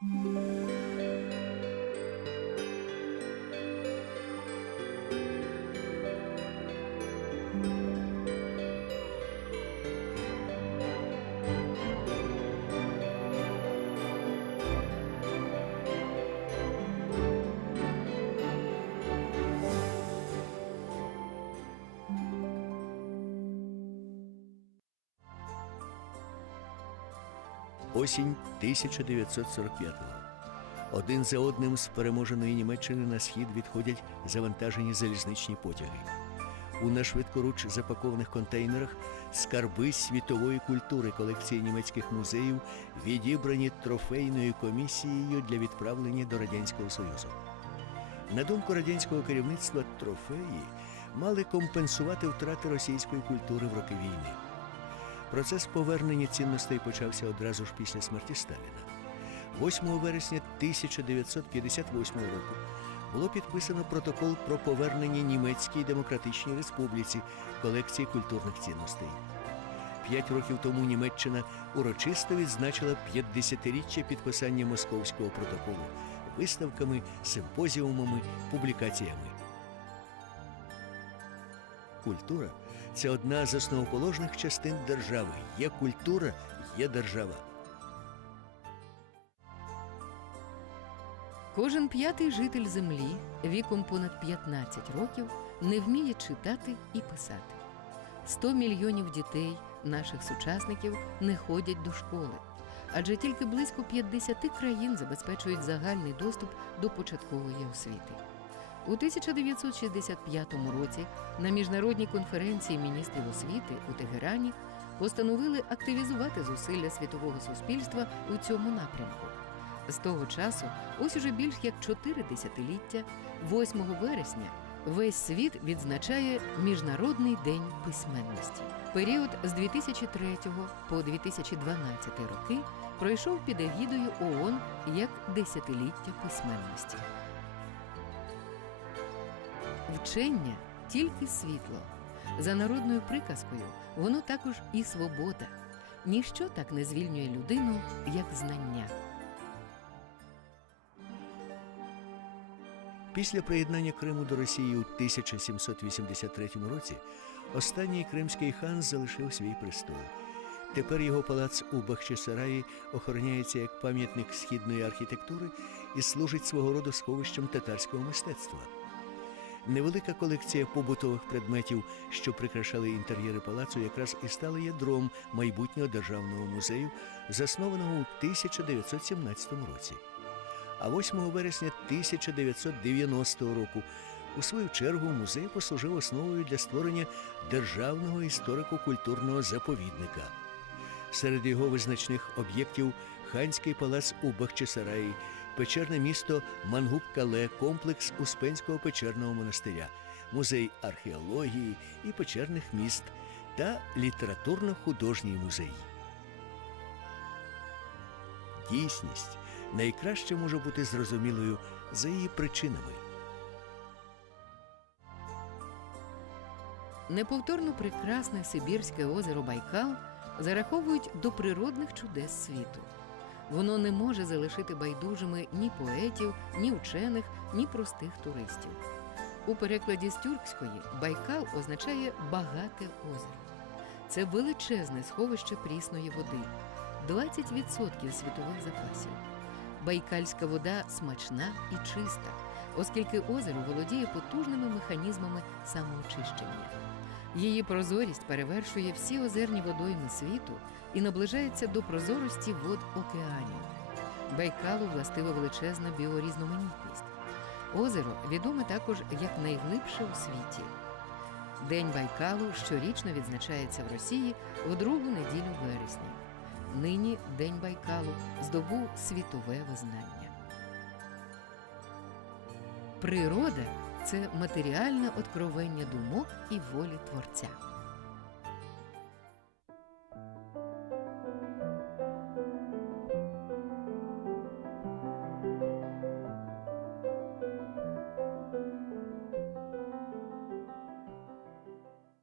Música Осінь 1945-го. Один за одним з переможеної Німеччини на схід відходять завантажені залізничні потяги. У нашвидкоруч запакованих контейнерах скарби світової культури колекції німецьких музеїв відібрані трофейною комісією для відправлення до Радянського Союзу. На думку радянського керівництва, трофеї мали компенсувати втрати російської культури в роки війни. Процес повернення цінностей почався одразу ж після смерті Сталіна. 8 вересня 1958 року було підписано протокол про повернення Німецькій Демократичній Республіці колекції культурних цінностей. П'ять років тому Німеччина урочисто відзначила 50-річчя підписання Московського протоколу виставками, симпозіумами, публікаціями. Культура це одна з основоположних частин держави. Є культура, є держава. Кожен п'ятий житель землі віком понад 15 років не вміє читати і писати. 100 мільйонів дітей, наших сучасників, не ходять до школи, адже тільки близько 50 країн забезпечують загальний доступ до початкової освіти. У 1965 році на міжнародній конференції міністрів освіти у Тегерані постановили активізувати зусилля світового суспільства у цьому напрямку. З того часу, ось уже більш як чотири десятиліття, 8 вересня, весь світ відзначає Міжнародний день письменності. Період з 2003 по 2012 роки пройшов під егідою ООН як десятиліття письменності. Вчення тільки світло. За народною приказкою, воно також і свобода. Ніщо так не звільнює людину, як знання. Після приєднання Криму до Росії у 1783 році останній кримський хан залишив свій престол. Тепер його палац у Бахчисараї охороняється як пам'ятник східної архітектури і служить свого роду сховищем татарського мистецтва. Невелика колекція побутових предметів, що прикрашали інтер'єри палацу, якраз і стала ядром майбутнього державного музею, заснованого у 1917 році. А 8 вересня 1990 року, у свою чергу, музей послужив основою для створення державного історико-культурного заповідника. Серед його визначних об'єктів ханський палац у Бахчисараї, печерне місто Мангуб-Кале, комплекс Успенського печерного монастиря, музей археології і печерних міст та літературно-художній музей. Дійсність найкраще може бути зрозумілою за її причинами. Неповторно прекрасне Сибірське озеро Байкал зараховують до природних чудес світу. Воно не може залишити байдужими ні поетів, ні учених, ні простих туристів. У перекладі з тюркської Байкал означає багате озеро. Це величезне сховище прісної води, 20% світових запасів. Байкальська вода смачна і чиста, оскільки озеро володіє потужними механізмами самоочищення. Її прозорість перевершує всі озерні водойми світу і наближається до прозорості вод океанів. Байкалу властива величезна біорізноманітність. Озеро відоме також як найглибше у світі. День Байкалу щорічно відзначається в Росії в другу неділю вересня. Нині День Байкалу здобув світове визнання. Природа це матеріальне откровення думок і волі творця.